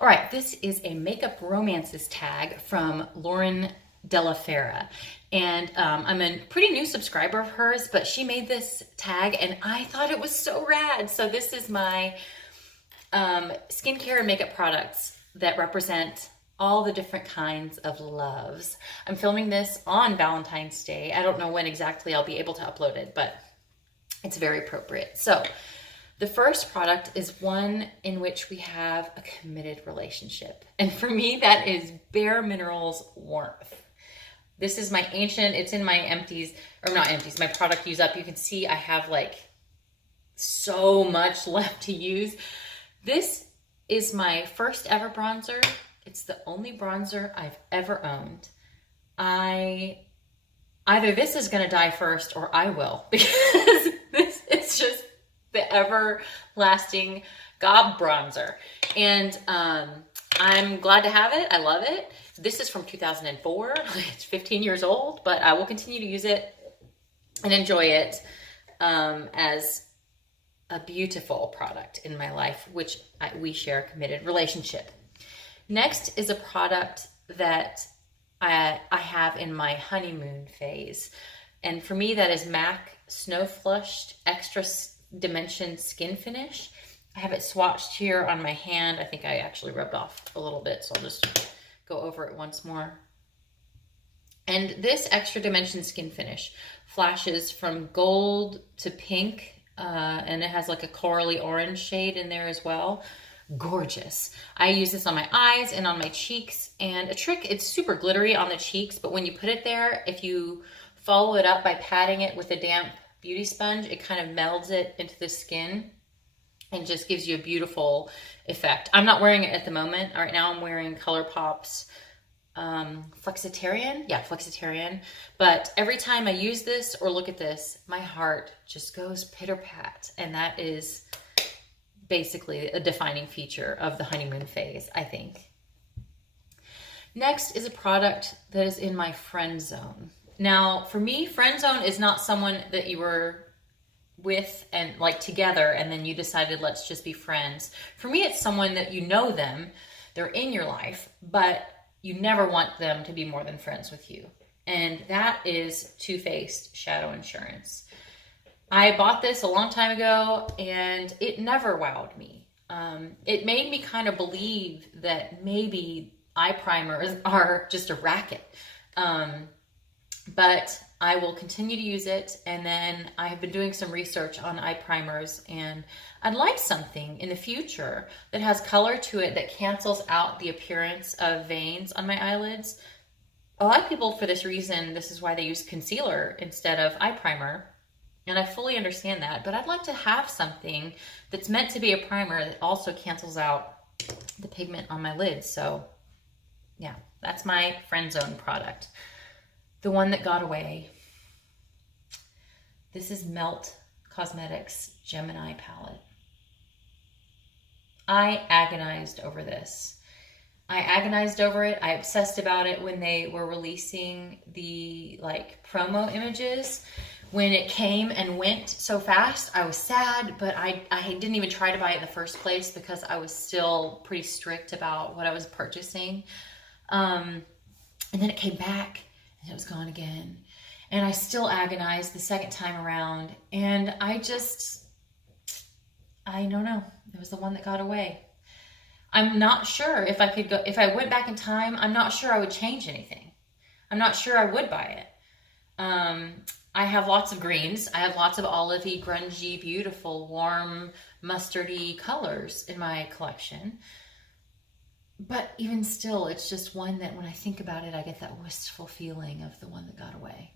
All right, this is a Makeup Romances tag from Lauren Della Fera. And I'm a pretty new subscriber of hers, but she made this tag and I thought it was so rad. So this is my skincare and makeup products that represent all the different kinds of loves. I'm filming this on Valentine's Day. I don't know when exactly I'll be able to upload it, but it's very appropriate. So the first product is one in which we have a committed relationship. And for me, that is Bare Minerals Warmth. This is my ancient, it's in my empties, or not empties, my product use up. You can see I have like so much left to use. This is my first ever bronzer. It's the only bronzer I've ever owned. Either this is gonna die first or I will, because this is just the everlasting gob bronzer. And I'm glad to have it. I love it. This is from 2004. It's 15 years old, but I will continue to use it and enjoy it as a beautiful product in my life, which we share a committed relationship. Next is a product that I have in my honeymoon phase. And for me, that is MAC Snow Flushed Extra Dimension Skin Finish. I have it swatched here on my hand. I think I actually rubbed off a little bit, so I'll just go over it once more. And this Extra Dimension Skin Finish flashes from gold to pink, and it has like a corally orange shade in there as well. Gorgeous. I use this on my eyes and on my cheeks, and a trick, it's super glittery on the cheeks, but when you put it there, if you follow it up by patting it with a damp beauty sponge, it kind of melds it into the skin and just gives you a beautiful effect. I'm not wearing it at the moment. Right now I'm wearing ColourPop's Flexitarian. Yeah, Flexitarian. But every time I use this or look at this, my heart just goes pitter-pat. And that is basically a defining feature of the honeymoon phase, I think. Next is a product that is in my friend zone. Now, for me, friend zone is not someone that you were with and like together and then you decided let's just be friends. For me, it's someone that you know them, they're in your life, but you never want them to be more than friends with you. And that is Too Faced Shadow Insurance. I bought this a long time ago and it never wowed me. It made me kind of believe that maybe eye primers are just a racket. But I will continue to use it. And then I have been doing some research on eye primers, and I'd like something in the future that has color to it that cancels out the appearance of veins on my eyelids. A lot of people, for this reason, this is why they use concealer instead of eye primer. And I fully understand that, but I'd like to have something that's meant to be a primer that also cancels out the pigment on my lids. So yeah, that's my friend zone product. The one that got away. This is Melt Cosmetics Gemini palette. I agonized over this. I agonized over it. I obsessed about it when they were releasing the like promo images. When it came and went so fast, I was sad, but I didn't even try to buy it in the first place because I was still pretty strict about what I was purchasing. And then it came back and it was gone again. And I still agonized the second time around. And I don't know. It was the one that got away. I'm not sure if I could go, if I went back in time, I'm not sure I would change anything. I'm not sure I would buy it. I have lots of greens. I have lots of olivey, grungy, beautiful, warm, mustardy colors in my collection. But even still, it's just one that when I think about it, I get that wistful feeling of the one that got away.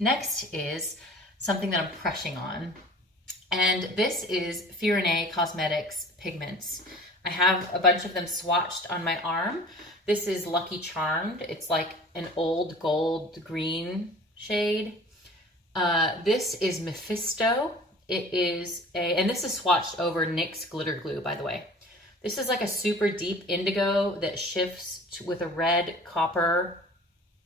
Next is something that I'm crushing on. And this is Fiorine Cosmetics Pigments. I have a bunch of them swatched on my arm. This is Lucky Charmed. It's like an old gold green shade. This is Mephisto. It is and this is swatched over NYX glitter glue, by the way. This is like a super deep indigo that shifts with a red copper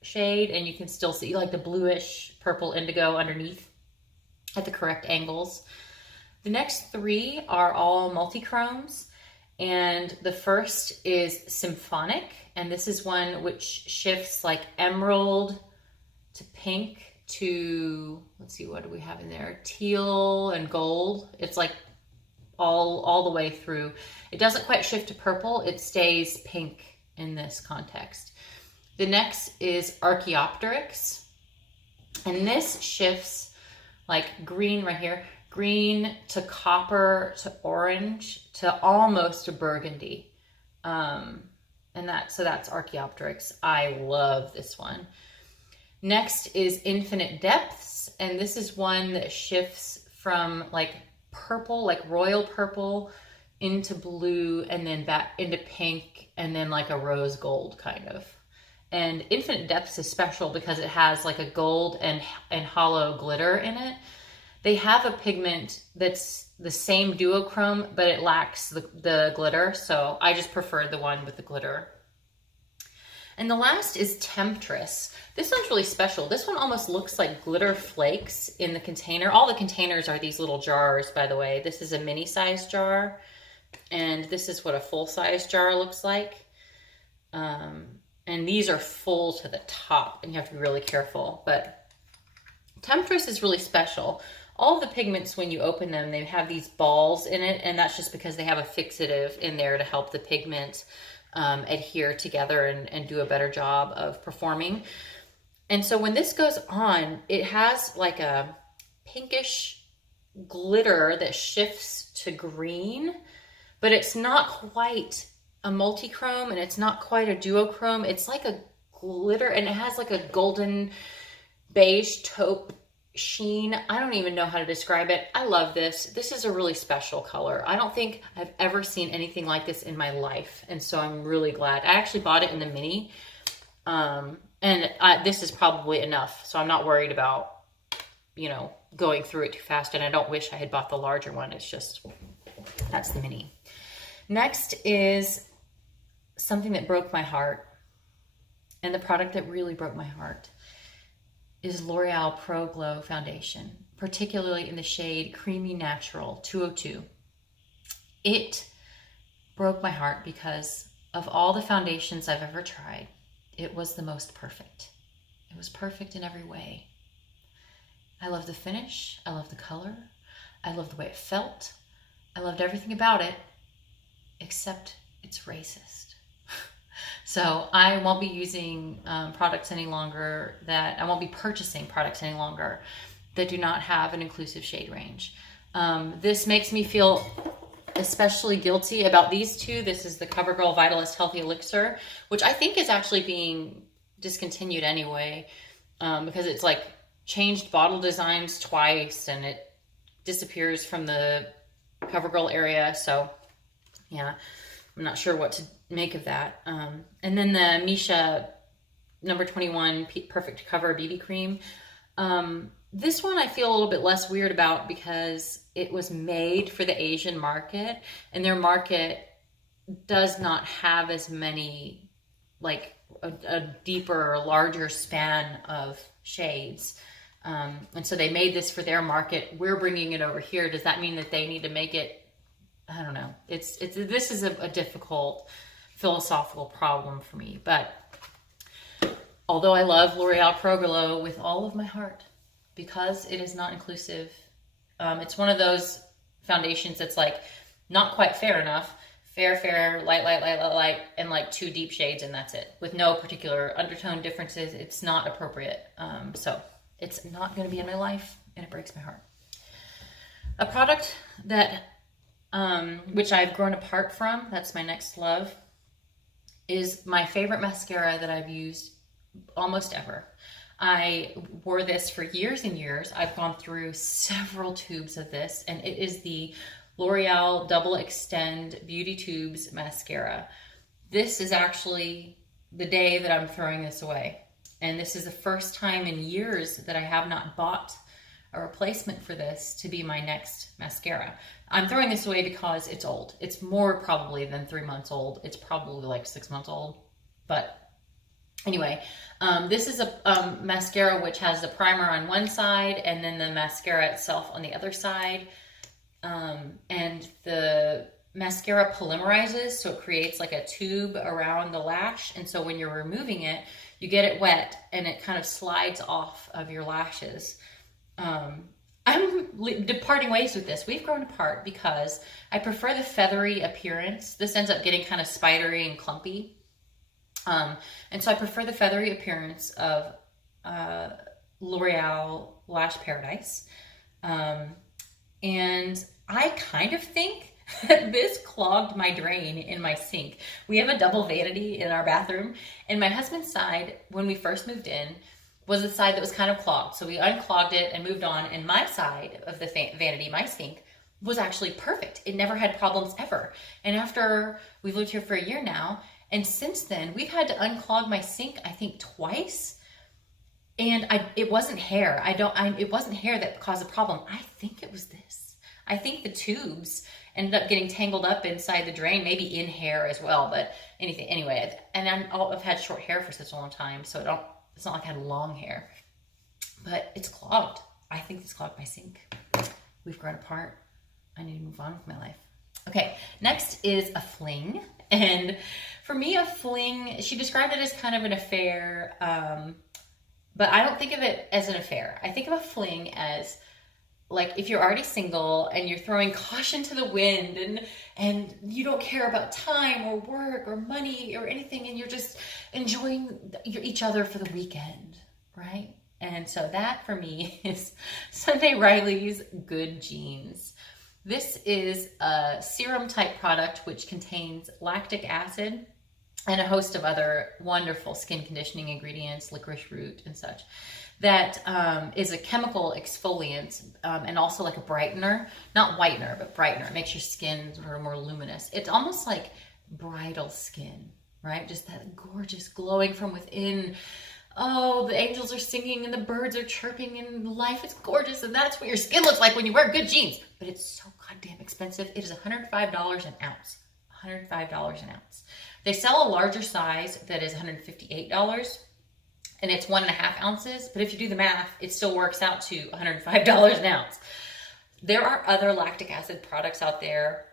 shade, and you can still see like the bluish purple indigo underneath at the correct angles. The next three are all multi-chromes, And the first is Symphonic. And this is one which shifts like emerald to pink to, let's see, what do we have in there? Teal and gold. It's like all the way through. It doesn't quite shift to purple. It stays pink in this context. The next is Archaeopteryx. And this shifts like green right here, green to copper to orange to almost a burgundy. So that's Archaeopteryx. I love this one. Next is Infinite Depths, and this is one that shifts from like purple, like royal purple, into blue, and then back into pink, and then like a rose gold kind of. And Infinite Depths is special because it has like a gold and hollow glitter in it. They have a pigment that's the same duochrome, but it lacks the glitter, so I just prefer the one with the glitter. And the last is Temptress. This one's really special. This one almost looks like glitter flakes in the container. All the containers are these little jars, by the way. This is a mini size jar, and this is what a full size jar looks like. And these are full to the top, and you have to be really careful. But Temptress is really special. All the pigments, when you open them, they have these balls in it, and that's just because they have a fixative in there to help the pigment adhere together and do a better job of performing. And so when this goes on, it has like a pinkish glitter that shifts to green, but it's not quite a multi-chrome and it's not quite a duochrome. It's like a glitter, and it has like a golden beige taupe sheen. I don't even know how to describe it. I love this. This is a really special color. I don't think I've ever seen anything like this in my life, and so I'm really glad. I actually bought it in the mini, this is probably enough, so I'm not worried about, going through it too fast, and I don't wish I had bought the larger one. It's just, that's the mini. Next is something that broke my heart, and the product that really broke my heart is L'Oreal Pro Glow Foundation, particularly in the shade Creamy Natural 202. It broke my heart because of all the foundations I've ever tried, it was the most perfect. It was perfect in every way. I love the finish. I love the color. I love the way it felt. I loved everything about it, except it's racist. So I won't be using products any longer I won't be purchasing products any longer that do not have an inclusive shade range. This makes me feel especially guilty about these two. This is the CoverGirl Vitalist Healthy Elixir, which I think is actually being discontinued anyway, because it's like changed bottle designs twice and it disappears from the CoverGirl area. So yeah, I'm not sure what to make of that. And then the Misha number 21 Perfect Cover BB Cream. This one I feel a little bit less weird about because it was made for the Asian market, and their market does not have as many, like a deeper, larger span of shades. And so they made this for their market. We're bringing it over here. Does that mean that they need to make it? I don't know. This is a difficult philosophical problem for me. But although I love L'Oreal Pro Glow with all of my heart, because it is not inclusive, it's one of those foundations that's like not quite fair enough. Fair, light, and like 2 deep shades, and that's it. With no particular undertone differences. It's not appropriate. So it's not going to be in my life, and it breaks my heart. A product that which I've grown apart from, that's my next love, is my favorite mascara that I've used almost ever. I wore this for years and years. I've gone through several tubes of this, and it is the L'Oreal Double Extend Beauty Tubes Mascara. This is actually the day that I'm throwing this away. And this is the first time in years that I have not bought a replacement for this to be my next mascara. I'm throwing this away because it's old. It's more probably than 3 months old. It's probably like 6 months old. But anyway, this is a mascara which has the primer on one side and then the mascara itself on the other side. And the mascara polymerizes, so it creates like a tube around the lash. And so when you're removing it, you get it wet and it kind of slides off of your lashes. I'm departing ways with this. We've grown apart because I prefer the feathery appearance. This ends up getting kind of spidery and clumpy. And so I prefer the feathery appearance of L'Oreal Lash Paradise. And I kind of think that this clogged my drain in my sink. We have a double vanity in our bathroom, and my husband's side, when we first moved in, was the side that was kind of clogged. So we unclogged it and moved on, and my side of the vanity, my sink, was actually perfect. It never had problems ever. And after we've lived here for a year now, and since then, we've had to unclog my sink, I think twice. And it wasn't hair. It wasn't hair that caused the problem. I think it was this. I think the tubes ended up getting tangled up inside the drain, maybe in hair as well. But anyway, and I've had short hair for such a long time, so it's not like I had long hair. But it's clogged. I think it's clogged my sink. We've grown apart. I need to move on with my life. Okay, next is a fling. And for me, a fling, she described it as kind of an affair, but I don't think of it as an affair. I think of a fling as like if you're already single and you're throwing caution to the wind and you don't care about time or work or money or anything, and you're just enjoying each other for the weekend, right? And so that for me is Sunday Riley's Good Jeans. This is a serum type product which contains lactic acid and a host of other wonderful skin conditioning ingredients, licorice root and such, that is a chemical exfoliant and also like a brightener, not whitener, but brightener. It makes your skin sort of more luminous. It's almost like bridal skin, right? Just that gorgeous glowing from within. Oh, the angels are singing and the birds are chirping and life is gorgeous, and that's what your skin looks like when you wear good jeans. But it's so goddamn expensive. It is $105 an ounce. $105 an ounce. They sell a larger size that is $158, and it's 1.5 ounces. But if you do the math, it still works out to $105 an ounce. There are other lactic acid products out there.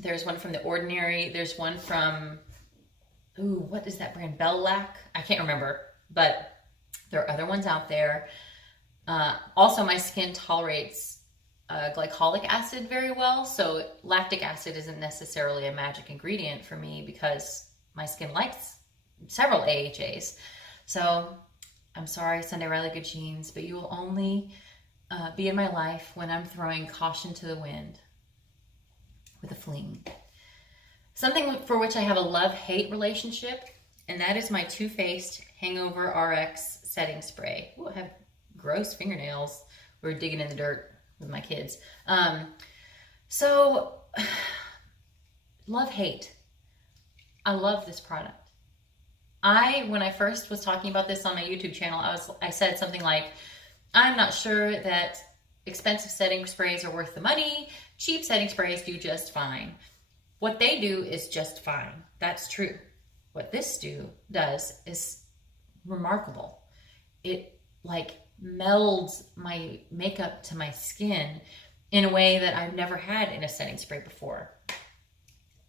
There's one from The Ordinary. There's one from, what is that brand? Bell-Lac? I can't remember. But there are other ones out there. Also, my skin tolerates glycolic acid very well. So lactic acid isn't necessarily a magic ingredient for me because my skin likes several AHAs. So I'm sorry, Sunday Riley Good Jeans, but you will only be in my life when I'm throwing caution to the wind with a fling. Something for which I have a love-hate relationship, and that is my Too Faced Hangover RX setting spray. Ooh, I have gross fingernails. We're digging in the dirt with my kids. So love-hate. I love this product. When I first was talking about this on my YouTube channel, I said something like, I'm not sure that expensive setting sprays are worth the money. Cheap setting sprays do just fine. What they do is just fine. That's true. What this does is remarkable. It like melds my makeup to my skin in a way that I've never had in a setting spray before.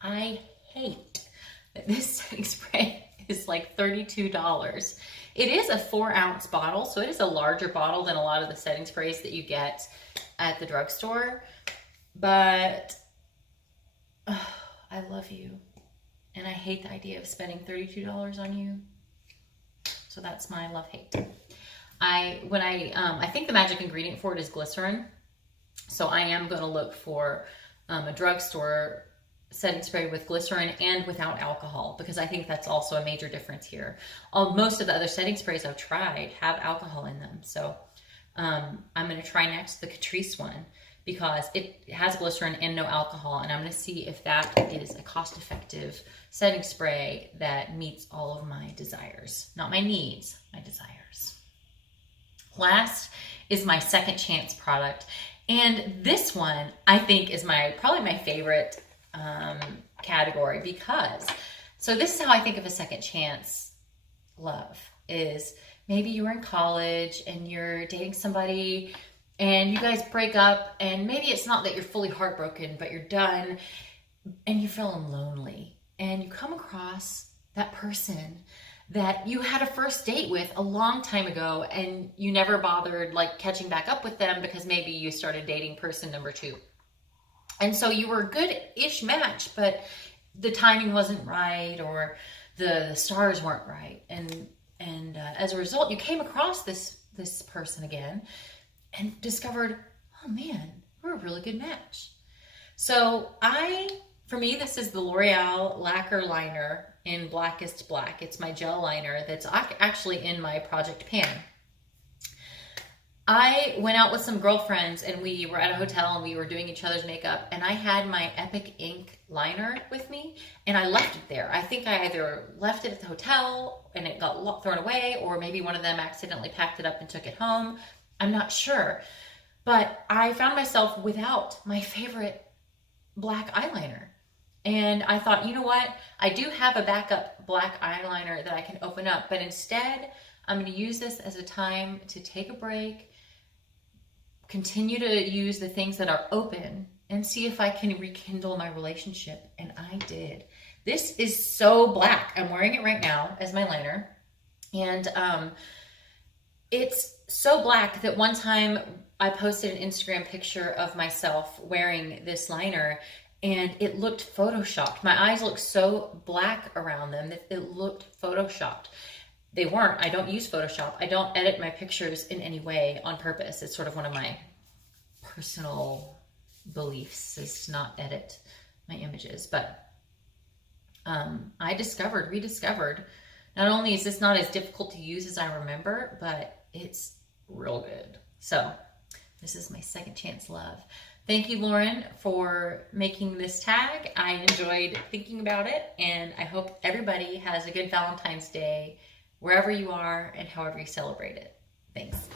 I hate that this setting spray is like $32. It is a 4-ounce bottle, so it is a larger bottle than a lot of the setting sprays that you get at the drugstore. But I love you, and I hate the idea of spending $32 on you. So that's my love-hate. I think the magic ingredient for it is glycerin. So I am going to look for a drugstore setting spray with glycerin and without alcohol, because I think that's also a major difference here. Most of the other setting sprays I've tried have alcohol in them. So I'm going to try next the Catrice one, because it has glycerin and no alcohol, and I'm going to see if that is a cost-effective setting spray that meets all of my desires. Not my needs, my desires. Last is my Second Chance product, and this one I think is probably my favorite category, because so this is how I think of a second chance love. Is maybe you were in college and you're dating somebody and you guys break up, and maybe it's not that you're fully heartbroken, but you're done, and you're feeling lonely, and you come across that person that you had a first date with a long time ago, and you never bothered like catching back up with them because maybe you started dating person number 2. And so you were a good-ish match, but the timing wasn't right, or the stars weren't right. And as a result, you came across this person again and discovered, oh man, we're a really good match. So for me, this is the L'Oreal Lacquer Liner in Blackest Black. It's my gel liner that's actually in my project pan. I went out with some girlfriends, and we were at a hotel, and we were doing each other's makeup, and I had my Epic Ink liner with me, and I left it there. I think I either left it at the hotel and it got thrown away, or maybe one of them accidentally packed it up and took it home. I'm not sure. But I found myself without my favorite black eyeliner. And I thought, you know what? I do have a backup black eyeliner that I can open up, but instead I'm going to use this as a time to take a break, continue to use the things that are open, and see if I can rekindle my relationship. And I did. This is so black. I'm wearing it right now as my liner. And it's so black that one time I posted an Instagram picture of myself wearing this liner, and it looked photoshopped. My eyes looked so black around them that it looked photoshopped. They weren't. I don't use Photoshop. I don't edit my pictures in any way on purpose. It's sort of one of my personal beliefs, is to not edit my images. But I rediscovered, not only is this not as difficult to use as I remember, but it's real good. So this is my second chance love. Thank you, Lauren, for making this tag. I enjoyed thinking about it, and I hope everybody has a good Valentine's Day wherever you are and however you celebrate it. Thanks.